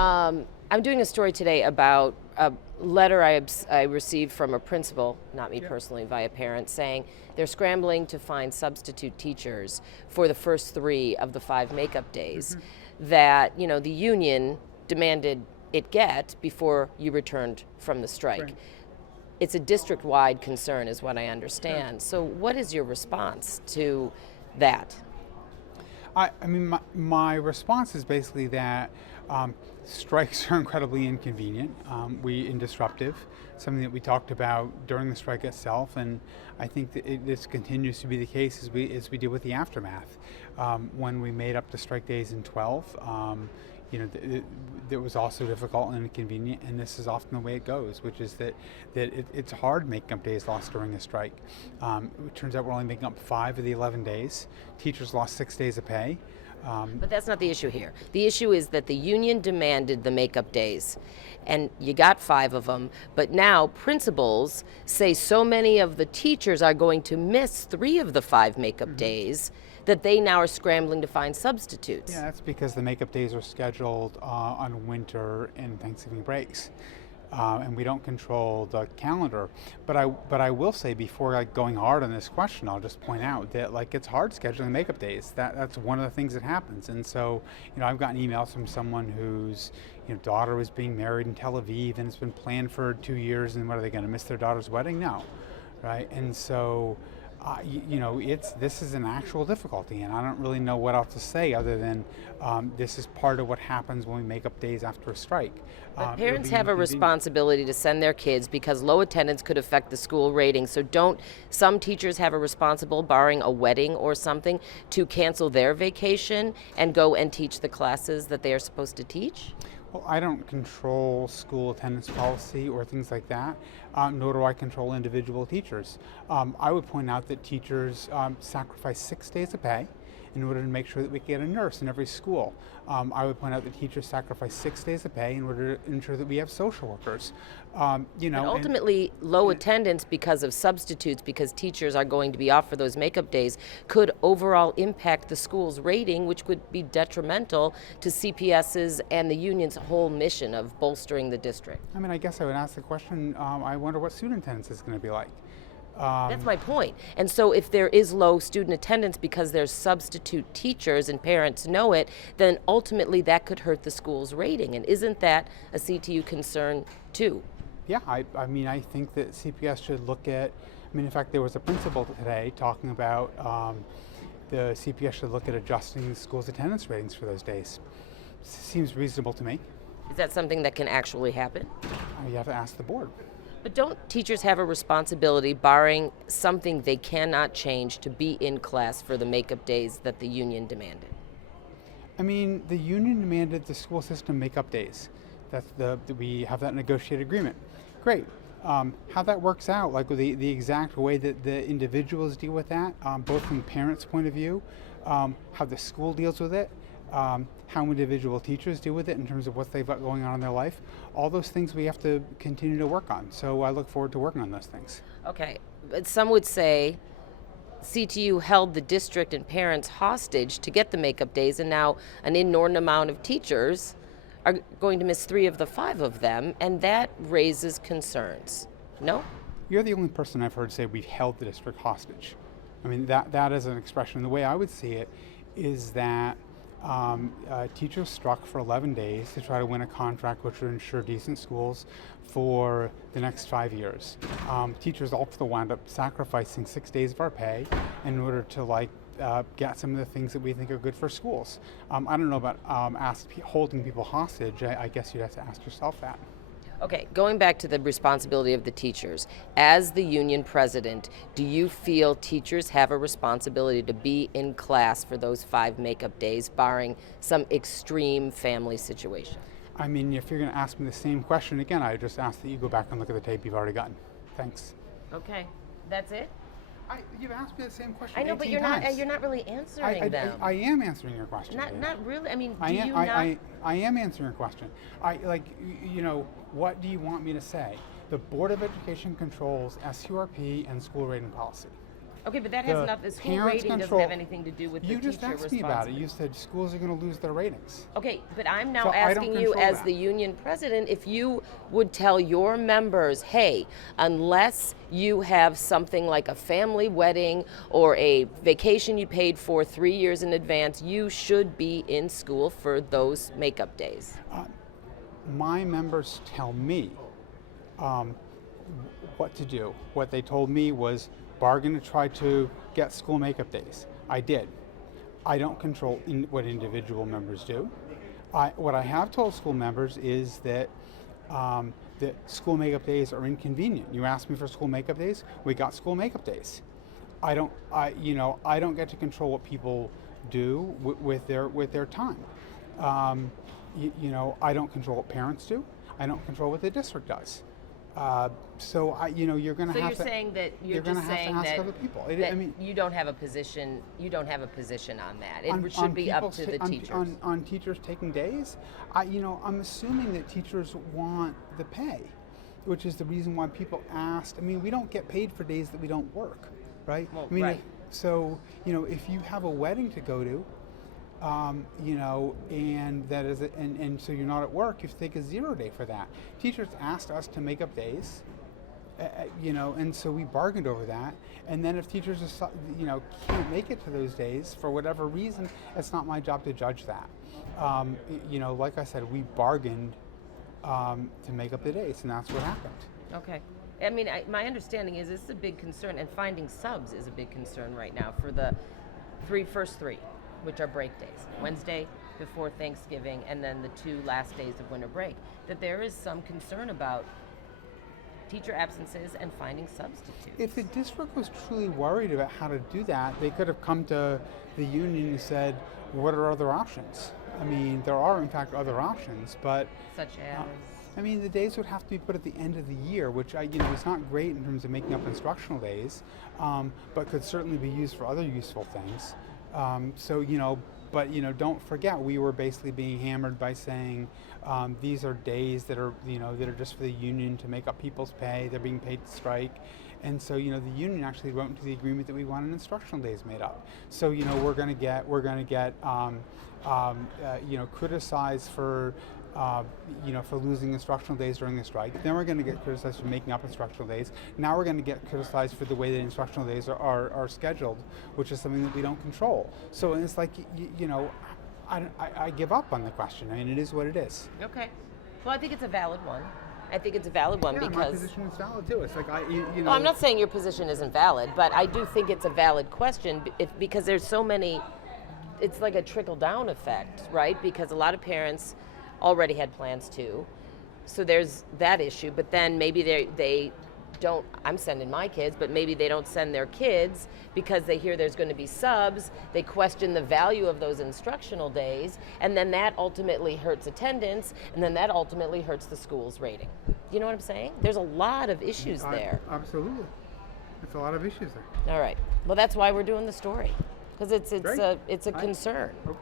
I'm doing a story today about a letter I received from a principal, not me personally, via parents, saying they're scrambling to find substitute teachers for the first 3 of the 5 makeup days that, the union demanded it get before you returned from the strike. Right. It's a district-wide concern is what I understand. So what is your response to that? I mean, my response is basically that strikes are incredibly inconvenient and disruptive, something that we talked about during the strike itself, and I think that this continues to be the case as we deal with the aftermath. When we made up the strike days in 12, it was also difficult and inconvenient, and this is often the way it goes, which is that it's hard making up days lost during a strike. It turns out we're only making up 5 of the 11 days. Teachers lost 6 days of pay. But that's not the issue here. The issue is that the union demanded the makeup days, and you got 5 of them, but now principals say so many of the teachers are going to miss 3 of the 5 makeup days that they now are scrambling to find substitutes. Yeah, that's because the makeup days are scheduled on winter and Thanksgiving breaks. And we don't control the calendar. But I will say, before going hard on this question, I'll just point out that it's hard scheduling makeup days. That's one of the things that happens. And so, I've gotten emails from someone whose daughter was being married in Tel Aviv and it's been planned for 2 years, and what, are they going to miss their daughter's wedding? No, right? And so this is an actual difficulty, and I don't really know what else to say other than this is part of what happens when we make up days after a strike. But parents have a responsibility to send their kids because low attendance could affect the school rating. So don't some teachers have a responsible, barring a wedding or something, to cancel their vacation and go and teach the classes that they are supposed to teach? Well, I don't control school attendance policy or things like that, nor do I control individual teachers. I would point out that teachers sacrifice 6 days of pay in order to make sure that we get a nurse in every school. I would point out that teachers sacrifice 6 days of pay in order to ensure that we have social workers. But ultimately, low attendance because of substitutes, because teachers are going to be off for those makeup days, could overall impact the school's rating, which would be detrimental to CPS's and the union's whole mission of bolstering the district. I mean, I guess I would ask the question, I wonder what student attendance is going to be like. That's my point. And so if there is low student attendance because there's substitute teachers and parents know it, then ultimately that could hurt the school's rating. And isn't that a CTU concern too? Yeah, I think that CPS should look at, in fact, there was a principal today talking about the CPS should look at adjusting the school's attendance ratings for those days. Seems reasonable to me. Is that something that can actually happen? You have to ask the board. But don't teachers have a responsibility, barring something they cannot change, to be in class for the makeup days that the union demanded? I mean, the union demanded the school system make up days. We have that negotiated agreement. Great. How that works out, the exact way that the individuals deal with that, both from the parents' point of view, how the school deals with it, how individual teachers deal with it in terms of what they've got going on in their life, all those things we have to continue to work on. So I look forward to working on those things. Okay, but some would say CTU held the district and parents hostage to get the makeup days, and now an inordinate amount of teachers are going to miss 3 of the 5 of them, and that raises concerns. No? You're the only person I've heard say we've held the district hostage. I mean, that is an expression. The way I would see it is that teachers struck for 11 days to try to win a contract which would ensure decent schools for the next 5 years. Teachers also wound up sacrificing 6 days of our pay in order to get some of the things that we think are good for schools. I don't know about holding people hostage. I guess you'd have to ask yourself that. Okay, going back to the responsibility of the teachers, as the union president, do you feel teachers have a responsibility to be in class for those 5 makeup days, barring some extreme family situation? I mean, if you're going to ask me the same question again, I would just ask that you go back and look at the tape you've already gotten. Thanks. Okay, that's it? You've asked me the same question. I know, but you're not really answering them. I am answering your question. Not really. I mean, I am answering your question. What do you want me to say? The Board of Education controls SURP and school rating policy. Okay, but that has The nothing, the school parents rating doesn't control- have anything to do with the You teacher just asked responsibility. me about it. You said schools are going to lose their ratings. Okay, but I'm now So I don't asking you control as that. the union president if you would tell your members, hey, unless you have something like a family wedding or a vacation you paid for 3 years in advance, you should be in school for those makeup days. My members tell me what to do. What they told me was bargain to try to get school makeup days. I did. I don't control what individual members do. What I have told school members is that school makeup days are inconvenient. You asked me for school makeup days. We got school makeup days. I don't get to control what people do with their time. I don't control what parents do. I don't control what the district does. So you're going to So have you're to. saying that You're going to have to ask other people. that you don't have a position. You don't have a position on that. It should be up to the teachers. On teachers taking days, I'm assuming that teachers want the pay, which is the reason why people asked. I mean, we don't get paid for days that we don't work, right? Well, I mean, right. if you have a wedding to go to, and that is and so you're not at work, you have to take a 0 day for that. Teachers asked us to make up days, and so we bargained over that. And then if teachers can't make it to those days for whatever reason, it's not my job to judge that. Like I said, we bargained to make up the days, and that's what happened. Okay. I mean, my understanding is this is a big concern, and finding subs is a big concern right now for the first three, which are break days, Wednesday before Thanksgiving, and then the 2 last days of winter break, that there is some concern about teacher absences and finding substitutes. If the district was truly worried about how to do that, they could have come to the union and said, what are other options? I mean, there are in fact other options, but Such as? the days would have to be put at the end of the year, which is not great in terms of making up instructional days, but could certainly be used for other useful things. But don't forget, we were basically being hammered by saying these are days that are just for the union to make up people's pay. They're being paid to strike, and so the union actually wrote into the agreement that we wanted instructional days made up. So we're going to get criticized for losing instructional days during the strike. Then we're going to get criticized for making up instructional days. Now we're going to get criticized for the way that instructional days are scheduled, which is something that we don't control. So it's like, I give up on the question. I mean, it is what it is. Okay. Well, I think it's a valid one. Because my position is valid too. It's like Well, I'm not saying your position isn't valid, but I do think it's a valid question because there's so many. It's like a trickle-down effect, right? Because a lot of parents already had plans too, so there's that issue. But then maybe they don't. I'm sending my kids, but maybe they don't send their kids because they hear there's going to be subs. They question the value of those instructional days, and then that ultimately hurts attendance, and then that ultimately hurts the school's rating. You know what I'm saying? There's a lot of issues there. Absolutely, it's a lot of issues there. All right. Well, that's why we're doing the story, because it's Great. a concern. Okay.